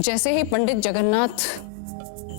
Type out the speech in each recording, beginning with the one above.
जैसे ही पंडित जगन्नाथ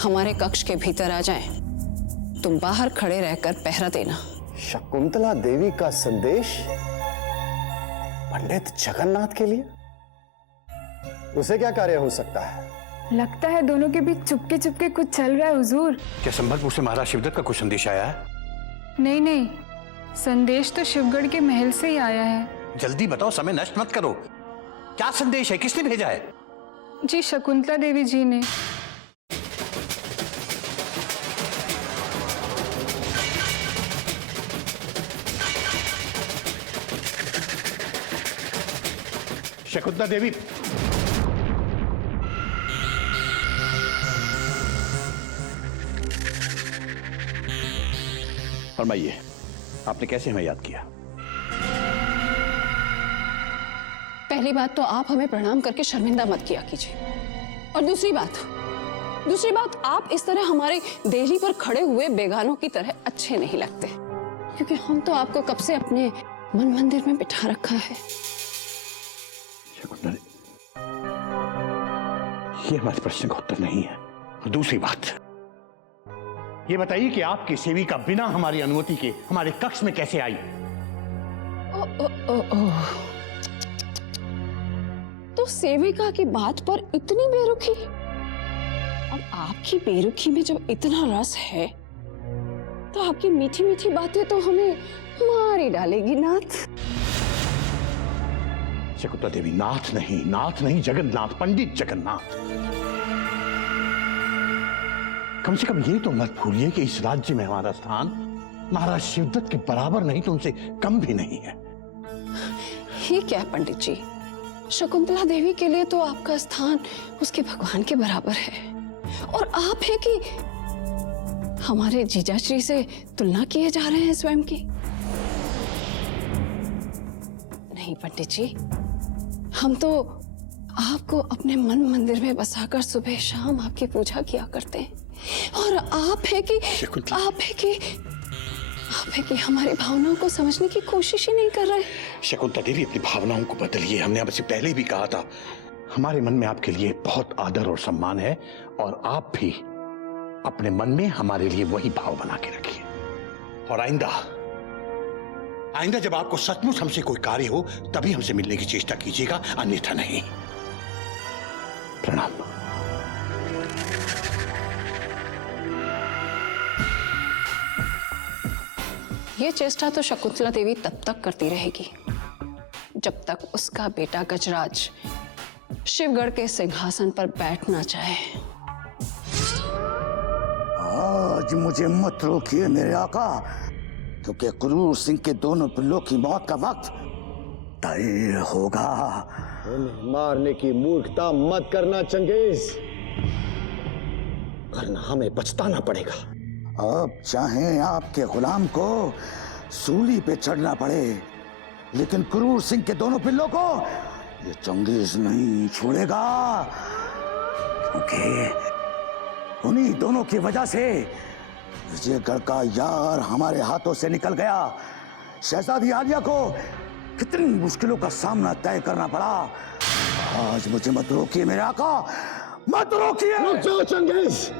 हमारे कक्ष के भीतर आ जाएं, तुम बाहर खड़े रहकर पहरा देना। शकुंतला देवी का संदेश पंडित जगन्नाथ के लिए? उसे क्या कार्य हो सकता है? लगता है दोनों के बीच चुपके चुपके कुछ चल रहा है हुजूर। क्या संभलपुर से महाराज शिवदत्त का कुछ संदेश आया है? नहीं नहीं, संदेश तो शिवगढ़ के महल से ही आया है। जल्दी बताओ, समय नष्ट मत करो। क्या संदेश है? किसने भेजा है? जी शकुंतला देवी जी ने। शकुंतला देवी, फरमाइए, आपने कैसे हमें याद किया? पहली बात तो आप हमें प्रणाम करके शर्मिंदा मत किया कीजिए, और दूसरी बात आप इस तरह हमारे देहली पर खड़े हुए बेगानों की तरह अच्छे नहीं लगते, क्योंकि हम तो आपको कब से अपने मन मंदिर में बिठा रखा है। शकुंतला, ये हमारे प्रश्न का उत्तर नहीं है। और दूसरी बात, ये बताइए कि आपकी सेविका बिना हमारी अनुमति के हमारे कक्ष में कैसे आई? तो सेविका की बात पर इतनी बेरुखी? अब आपकी बेरुखी में जब इतना रस है, तो आपकी मीठी मीठी बातें तो हमें मार ही डालेगी नाथ। शकुंतला देवी, नाथ नहीं, जगन्नाथ, पंडित जगन्नाथ। कम से कम ये तो मत भूलिए कि इस राज्य में हमारा स्थान महाराज शिवदत्त के बराबर नहीं तो उनसे कम भी नहीं है। ये क्या पंडित जी, शकुंतला देवी के लिए तो आपका स्थान उसके भगवान के बराबर है, और आप है कि हमारे जीजाश्री से तुलना किए जा रहे हैं स्वयं की। नहीं पंडित जी, हम तो आपको अपने मन मंदिर में बसाकर सुबह शाम आपकी पूजा किया करते हैं, और आप है कि हमारी भावनाओं को समझने की कोशिश ही नहीं कर रहे। शकुंतला देवी, अपनी भावनाओं को बदलिए। हमने आपसे पहले भी कहा था, हमारे मन में आपके लिए बहुत आदर और सम्मान है, और आप भी अपने मन में हमारे लिए वही भाव बना के रखिए। और आइंदा जब आपको सचमुच हमसे कोई कार्य हो, तभी हमसे मिलने की चेष्टा कीजिएगा, अन्यथा नहीं। प्रणाम। ये चेष्टा तो शकुंतला देवी तब तक करती रहेगी जब तक उसका बेटा गजराज शिवगढ़ के सिंहासन पर बैठना चाहे। आज मुझे मत रोकिए मेरे आका, क्योंकि क्रूर सिंह के दोनों पिल्लों की मौत का वक्त तय होगा। उन्हें मारने की मूर्खता मत करना चंगेज, वरना हमें पछताना पड़ेगा। अब चाहे आपके गुलाम को सूली पे चढ़ना पड़े, लेकिन क्रूर सिंह के दोनों पिल्लों को ये चंगेज नहीं छोड़ेगा, क्योंकि उन्हीं दोनों की वजह से विजयगढ़ का यार हमारे हाथों से निकल गया। शहजादी आलिया को कितनी मुश्किलों का सामना तय करना पड़ा। आज मुझे मत रोकिए मेरे आका, मत रोकिए। रुक जाओ चंगेज।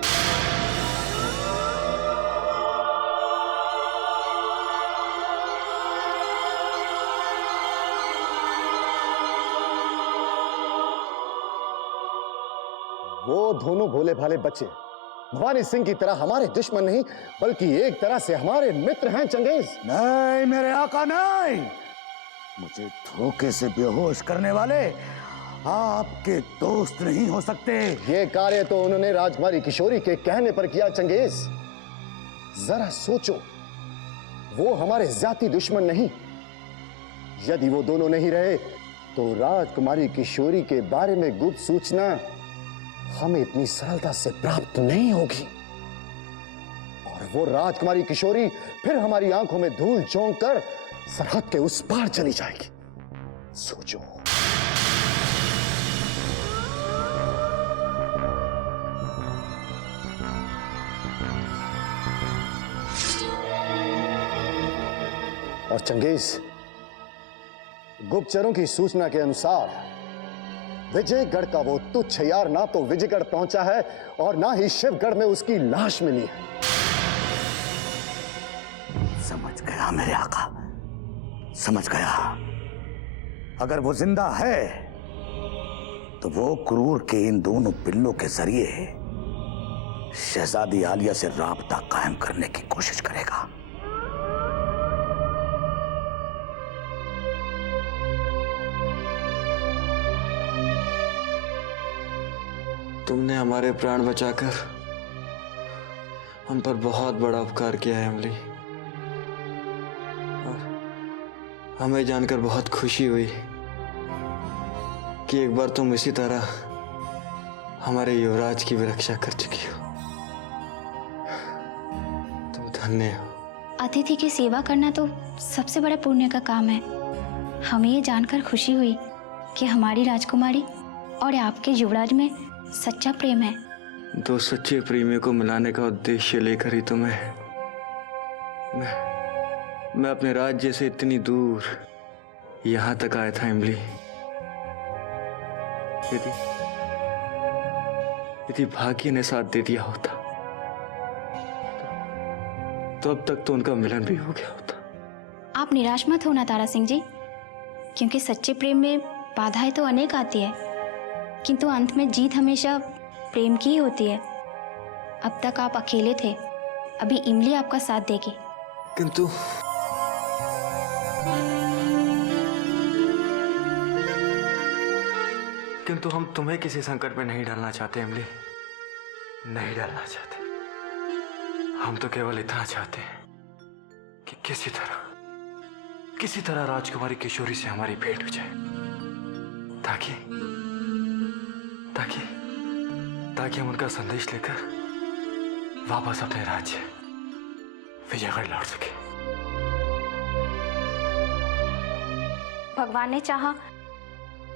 वो दोनों भोले भाले बच्चे भवानी सिंह की तरह हमारे दुश्मन नहीं, बल्कि एक तरह से हमारे मित्र हैं चंगेज। नहीं मेरे आका नहीं, मुझे धोखे से बेहोश करने वाले आपके दोस्त नहीं हो सकते। ये कार्य तो उन्होंने राजकुमारी किशोरी के कहने पर किया चंगेज। जरा सोचो, वो हमारे जाति दुश्मन नहीं। यदि वो दोनों नहीं रहे तो राजकुमारी किशोरी के बारे में गुप्त सूचना हमें इतनी सरलता से प्राप्त नहीं होगी, और वो राजकुमारी किशोरी फिर हमारी आंखों में धूल झोंक कर सरहद के उस पार चली जाएगी। सोचो। और चंगेज, गुप्तचरों की सूचना के अनुसार विजयगढ़ का वो तुच्छ यार ना तो विजयगढ़ पहुंचा है और ना ही शिवगढ़ में उसकी लाश मिली है। समझ गया मेरे आका, समझ गया। अगर वो जिंदा है तो वो क्रूर के इन दोनों पिल्लों के जरिए शहजादी आलिया से राबता कायम करने की कोशिश करेगा। तुमने हमारे प्राण बचाकर हम पर बहुत बड़ा उपकार किया है अमली, और हमें जानकर बहुत खुशी हुई कि एक बार तुम इसी तरह हमारे युवराज की भी रक्षा कर चुकी हो। तुम धन्य हो। अतिथि की सेवा करना तो सबसे बड़ा पुण्य का काम है। हमें ये जानकर खुशी हुई कि हमारी राजकुमारी और आपके युवराज में सच्चा प्रेम है। दो सच्चे प्रेमियों को मिलाने का उद्देश्य लेकर ही तो मैं अपने राज्य से इतनी दूर यहां तक आया था इमली। यदि भाग्य ने साथ दे दिया होता तो अब तक तो उनका मिलन भी हो गया होता। आप निराश मत होना तारा सिंह जी, क्योंकि सच्चे प्रेम में बाधाएं तो अनेक आती है, किंतु अंत में जीत हमेशा प्रेम की ही होती है। अब तक आप अकेले थे, अभी इमली आपका साथ देगी। किंतु हम तुम्हें किसी संकट में नहीं डालना चाहते इमली, नहीं डालना चाहते। हम तो केवल इतना चाहते हैं कि किसी तरह राजकुमारी किशोरी से हमारी भेंट हो जाए, ताकि हम उनका संदेश लेकर वापस अपने राज्य विजयगढ़ लौट सके। भगवान ने चाहा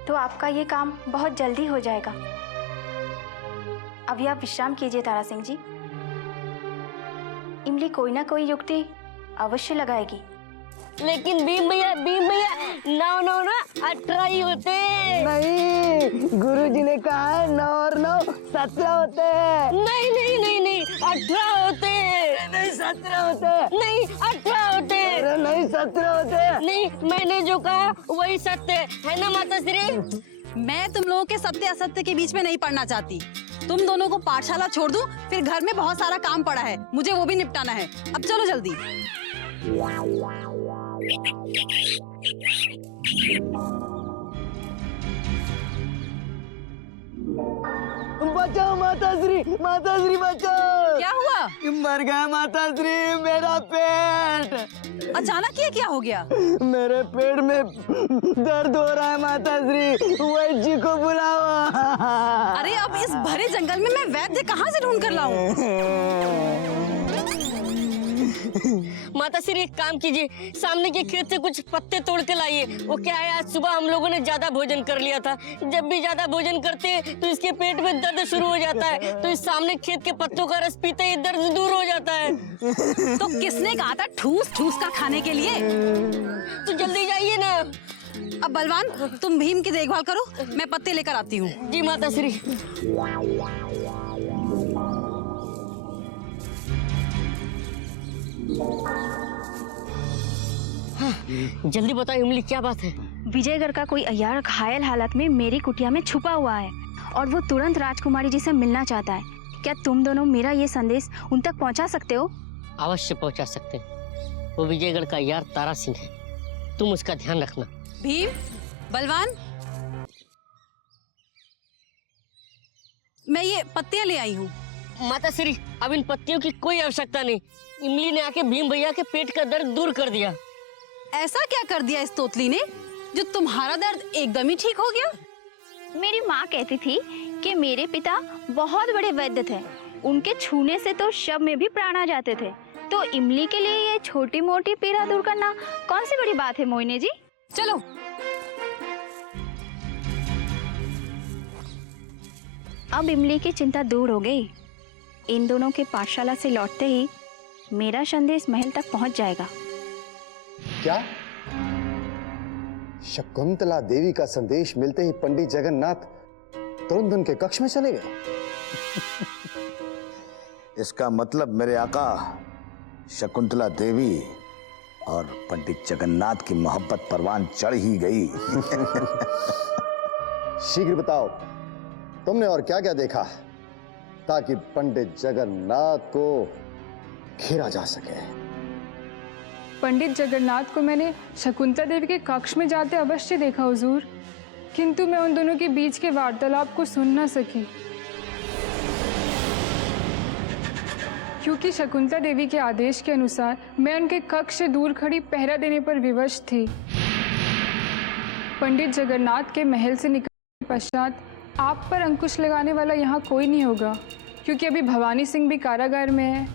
तो आपका ये काम बहुत जल्दी हो जाएगा। अभी आप विश्राम कीजिए तारा सिंह जी, इमली कोई ना कोई युक्ति अवश्य लगाएगी। लेकिन भीम भैया 9 ना 18 ही होते हैं। नहीं, गुरुजी ने कहा है 9 और 9 17 होते हैं। नहीं 18 होते हैं। नहीं 17 होते हैं। नहीं 18 होते हैं। अरे नहीं 17 होते हैं। नहीं, मैंने जो कहा वही सत्य है ना माता श्री? मैं तुम लोगों के सत्य असत्य के बीच में नहीं पढ़ना चाहती। तुम दोनों को पाठशाला छोड़ दूं, फिर घर में बहुत सारा काम पड़ा है, मुझे वो भी निपटाना है। अब चलो जल्दी। बचाओ माता श्री बचाओ। क्या हुआ? मर गया माता श्री, मेरा पेट। अचानक ये क्या हो गया? मेरे पेट में दर्द हो रहा है माता श्री, वैद्य को बुलाओ। अरे अब इस भरे जंगल में मैं वैद्य कहाँ से ढूंढ कर लाऊं? माता श्री एक काम कीजिए, सामने के खेत से कुछ पत्ते तोड़ के लाइए। वो क्या है, आज सुबह हम लोगों ने ज्यादा भोजन कर लिया था। जब भी ज्यादा भोजन करते हैं तो इसके पेट में दर्द शुरू हो जाता है, तो इस सामने खेत के पत्तों का रस पीते ही दर्द दूर हो जाता है। तो किसने कहा था ठूस कर खाने के लिए? तो जल्दी जाइए ना। अब बलवान तुम भीम की देखभाल करो, मैं पत्ते लेकर आती हूँ। जी माता श्री। हाँ, जल्दी बताओ इमली, क्या बात है? विजयगढ़ का कोई अय्यार घायल हालत में मेरी कुटिया में छुपा हुआ है और वो तुरंत राजकुमारी जी से मिलना चाहता है। क्या तुम दोनों मेरा ये संदेश उन तक पहुंचा सकते हो? अवश्य पहुंचा सकते हैं। वो विजयगढ़ का अय्यार तारा सिंह है, तुम उसका ध्यान रखना। भीम, बलवान, मैं ये पत्तियां ले आई हूँ। माता श्री, अब इन पत्तियों की कोई आवश्यकता नहीं। इमली ने आके भीम भैया के पेट का दर्द दूर कर दिया। ऐसा क्या कर दिया इस तोतली ने जो तुम्हारा दर्द एकदम ही ठीक हो गया? मेरी माँ कहती थी कि मेरे पिता बहुत बड़े वैद्य थे, उनके छूने से तो शव में भी प्राण आ जाते थे। तो इमली के लिए ये छोटी मोटी पीड़ा दूर करना कौन सी बड़ी बात है मोहिनी जी? चलो। अब इमली की चिंता दूर हो गई। इन दोनों के पाठशाला से लौटते ही मेरा संदेश महल तक पहुंच जाएगा। क्या? शकुंतला देवी का संदेश मिलते ही पंडित जगन्नाथ तुरंत उनके कक्ष में चले गए। इसका मतलब मेरे आका शकुंतला देवी और पंडित जगन्नाथ की मोहब्बत परवान चढ़ ही गई। शीघ्र बताओ, तुमने और क्या क्या देखा ताकि पंडित जगन्नाथ को घेरा जा सके। पंडित जगन्नाथ को मैंने शकुंतला देवी के कक्ष में जाते अवश्य देखा हुजूर, किंतु मैं उन दोनों के बीच के वार्तालाप को सुन न सकी, क्योंकि शकुंतला देवी के आदेश के अनुसार मैं उनके कक्ष से दूर खड़ी पहरा देने पर विवश थी। पंडित जगन्नाथ के महल से निकलने के पश्चात आप पर अंकुश लगाने वाला यहाँ कोई नहीं होगा, क्योंकि अभी भवानी सिंह भी कारागार में है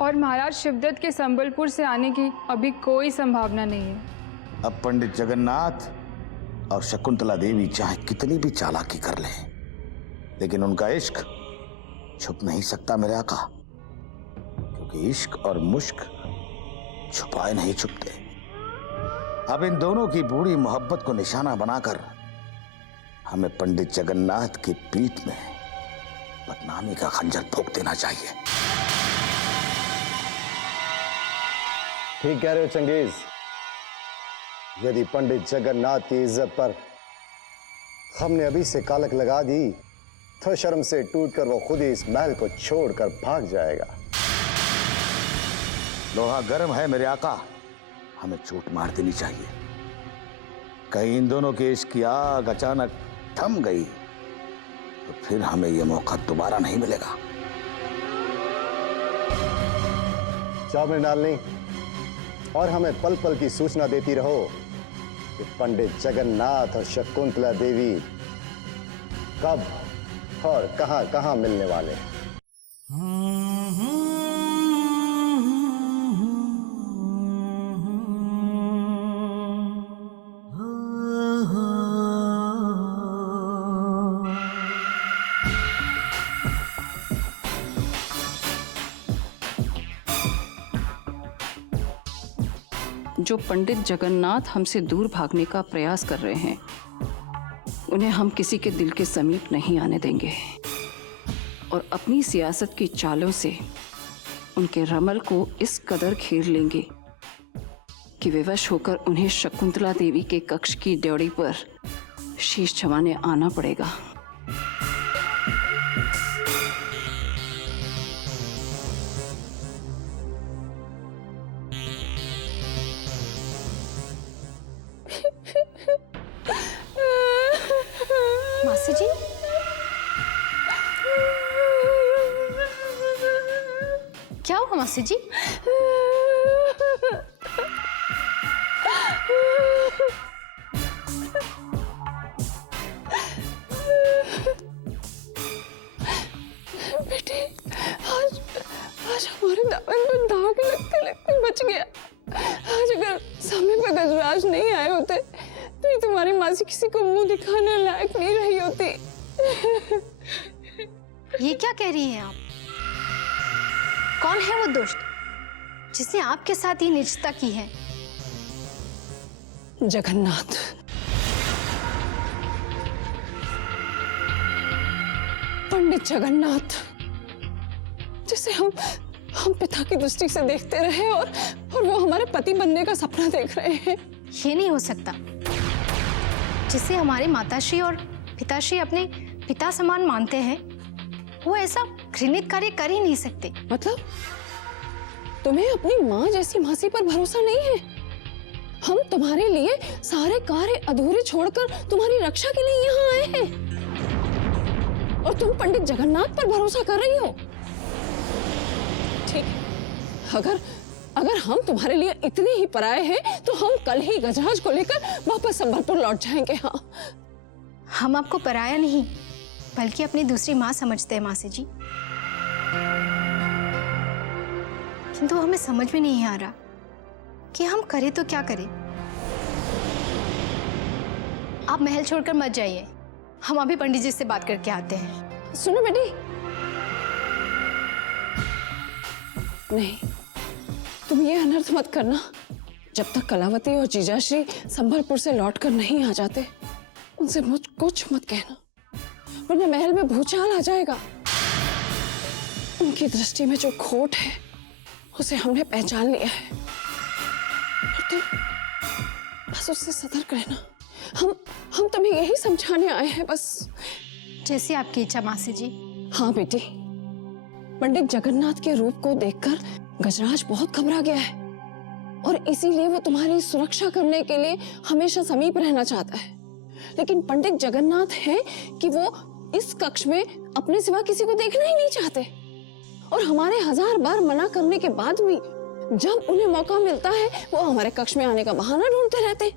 और महाराज शिवदत्त के संबलपुर से आने की अभी कोई संभावना नहीं है। अब पंडित जगन्नाथ और शकुंतला देवी चाहे कितनी भी चालाकी कर लें, लेकिन उनका इश्क छुप नहीं सकता मेरे आका, क्योंकि इश्क और मुश्क छुपाए नहीं छुपते। अब इन दोनों की बूढ़ी मोहब्बत को निशाना बनाकर हमें पंडित जगन्नाथ की पीठ में बदनामी का खंजर ठोक देना चाहिए। ठीक कह रहे हो चंगेज। यदि पंडित जगन्नाथ की इज्जत पर हमने अभी से कालक लगा दी तो शर्म से टूटकर वो खुद ही इस महल को छोड़कर भाग जाएगा। लोहा गर्म है मेरे आका, हमें चोट मार देनी चाहिए। कहीं इन दोनों के इश्क की आग अचानक थम गई तो फिर हमें यह मौका दोबारा नहीं मिलेगा। जाओ मृणालिनी, और हमें पल पल की सूचना देती रहो कि पंडित जगन्नाथ और शकुंतला देवी कब और कहां कहां मिलने वाले हैं। जो पंडित जगन्नाथ हमसे दूर भागने का प्रयास कर रहे हैं, उन्हें हम किसी के दिल के समीप नहीं आने देंगे और अपनी सियासत की चालों से उनके रमल को इस कदर घेर लेंगे कि विवश होकर उन्हें शकुंतला देवी के कक्ष की ड्योढ़ी पर शीश झुकाने आना पड़ेगा। मासी जी, क्या हुआ मासी जी? बेटे, आज हमारे दामन पर दाग लगते लगते बच गया। आज अगर समय पर गजराज नहीं आए होते तो ये तुम्हारी मासी किसी को मुंह दिखाने लायक नहीं रही होती। ये क्या कह रही हैं आप? कौन है वो दुष्ट जिसने आपके साथ ये नीचता की है? जगन्नाथ। पंडित जगन्नाथ, जिसे हम पिता की दृष्टि से देखते रहे और वो हमारे पति बनने का सपना देख रहे हैं। ये नहीं हो सकता। जिसे हमारे माताश्री और पिताश्री अपने पिता समान मानते हैं, वो ऐसा घृणित कार्य कर ही नहीं सकते। मतलब तुम्हें अपनी माँ जैसी मासी पर भरोसा नहीं है? हम तुम्हारे लिए सारे कार्य अधूरे छोड़कर तुम्हारी रक्षा के लिए यहाँ आए हैं और तुम पंडित जगन्नाथ पर भरोसा कर रही हो। ठीक है, अगर हम तुम्हारे लिए इतने ही पराये हैं तो हम कल ही गजराज को लेकर वापस संबलपुर लौट जाएंगे। हाँ, हम आपको पराया नहीं बल्कि अपनी दूसरी माँ समझते हैं मासी जी। किंतु हमें समझ में नहीं आ रहा कि हम करें तो क्या करें। आप महल छोड़कर मत जाइए, हम अभी पंडित जी से बात करके आते हैं। सुनो बेटी, नहीं, तुम ये अनर्थ मत करना। जब तक कलावती और जीजाश्री संबलपुर से लौटकर नहीं आ जाते, उनसे मुझ कुछ मत कहना। अपने महल में भूचाल आ जाएगा। उनकी दृष्टि में जो खोट है उसे हमने पहचान लिया है, और तुम बस उससे सतर्क रहना। हम तुम्हें यही समझाने आए हैं बस। जैसी आपकी इच्छा मासी जी। हाँ बेटी, पंडित जगन्नाथ के रूप को देखकर गजराज बहुत घबरा गया है, और इसीलिए वो तुम्हारी सुरक्षा करने के लिए हमेशा समीप रहना चाहता है। लेकिन पंडित जगन्नाथ है कि वो इस कक्ष में अपने सिवा किसी को देखना ही नहीं चाहते, और हमारे 1000 बार मना करने के बाद भी जब उन्हें मौका मिलता है वो हमारे कक्ष में आने का बहाना ढूंढते रहते।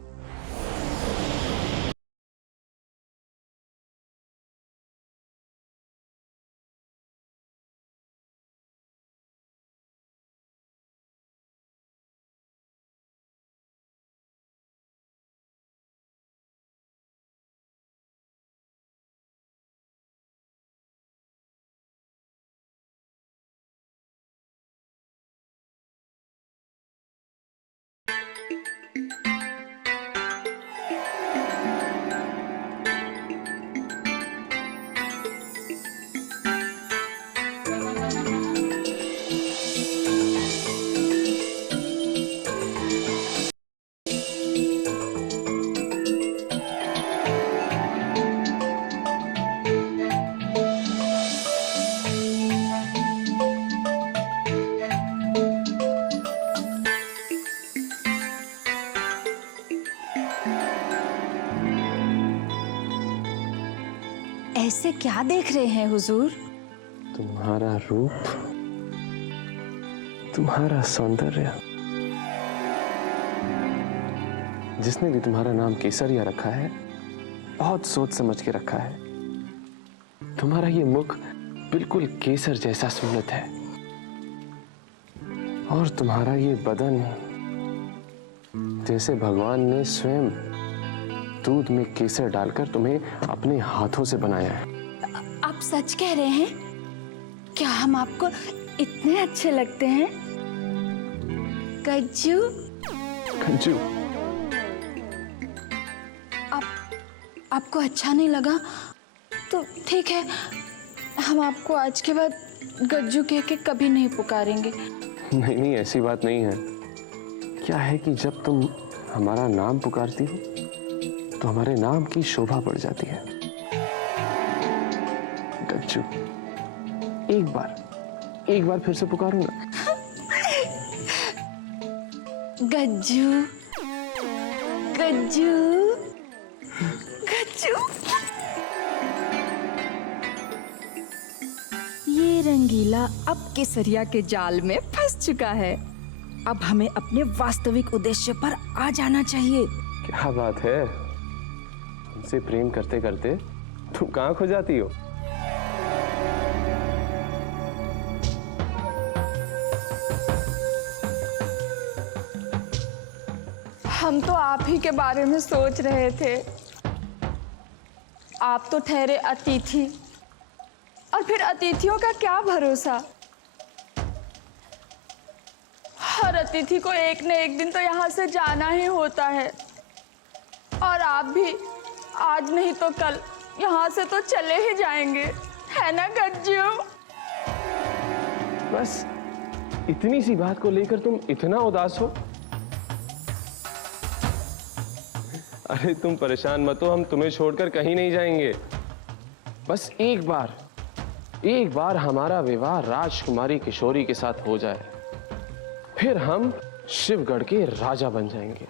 ऐसे क्या देख रहे हैं हुजूर? तुम्हारा रूप, तुम्हारा सौंदर्य। जिसने भी तुम्हारा नाम केसरिया रखा है बहुत सोच समझ के रखा है। तुम्हारा ये मुख बिल्कुल केसर जैसा सुन्नत है, और तुम्हारा ये बदन जैसे भगवान ने स्वयं दूध में केसर डालकर तुम्हें अपने हाथों से बनाया है। आप सच कह रहे हैं? क्या हम आपको इतने अच्छे लगते हैं? गज्जू, गज्जू, आपको अच्छा नहीं लगा तो ठीक है, हम आपको आज के बाद गज्जू कह के कभी नहीं पुकारेंगे। नहीं नहीं, ऐसी बात नहीं है। क्या है कि जब तुम हमारा नाम पुकारती हो तो हमारे नाम की शोभा बढ़ जाती है। गज्जू, एक बार फिर से पुकारूंगा। गज्जू, गज्जू, गज्जू। ये रंगीला अब केसरिया के जाल में फंस चुका है। अब हमें अपने वास्तविक उद्देश्य पर आ जाना चाहिए। क्या बात है, उनसे प्रेम करते करते तुम कहाँ खो जाती हो? हम तो आप ही के बारे में सोच रहे थे। आप तो ठहरे अतिथि, और फिर अतिथियों का क्या भरोसा। हर अतिथि को एक न एक दिन तो यहाँ से जाना ही होता है, और आप भी आज नहीं तो कल यहाँ से तो चले ही जाएंगे, है ना गज्जू? बस इतनी सी बात को लेकर तुम इतना उदास हो? अरे तुम परेशान मत हो, हम तुम्हें छोड़कर कहीं नहीं जाएंगे। बस एक बार हमारा विवाह राजकुमारी किशोरी के साथ हो जाए, फिर हम शिवगढ़ के राजा बन जाएंगे।